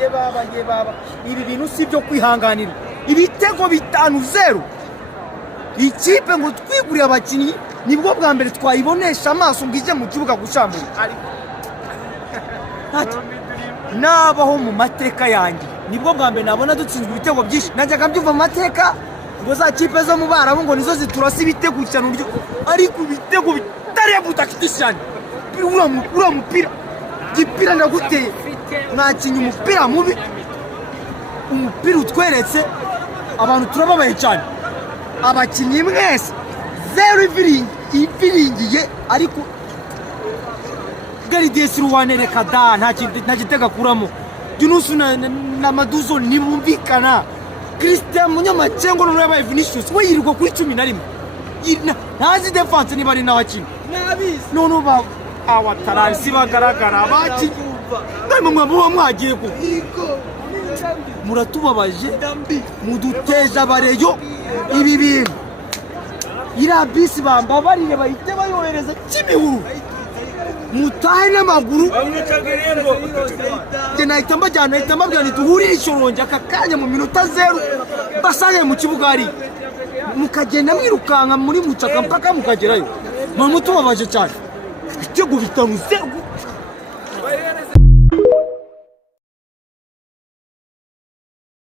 ye baba ibi bintu si byo kwihanganira ibitego 5-0 ikipe ngo twiguriye abakinnyi nibwo bwa mbere twayibonesha amaso ngije mu kibuga gushambura nabaho mu mateka yanjye nibwo bwa mbere nabona dutsinzwe ibitego byinshi najyaga mbyumva mu mateka ngo za kipe zo mu Barabu ngo nizo ziturasa ibitego cyane uryo ariko ibitego bitarebuta kitishani ura mupira gipira ndaguteye mwakinnye umupira mubi umupira utweretse abantu turababaye cyane abakinnyi mwese zero iviringiye ariko Garidesi ruwanereka da nta gitega kuramo Junusu na Maduzo ntibumvikana Christian Munyamacengo n'urabaye Vinicius we yirirwa kuri 11 ntazi defense niba ari n'abakina nabizi none ba awatarasi bagaragara abaki namwe mwabuba mwagiye ko muratubabaje muduteje abareyo ibi bintu irabisi bambabarire bahite bayohereza Kimihuru mutahe n'amaguru nahita mbabwira nti duhurire Ishyorongi aka kanya mu minota 0 basange mu kibuga ari mukagenda mwirukanka muri mucaka mpaka mukagerayo mwamutubabaje cyane ibitego 5-0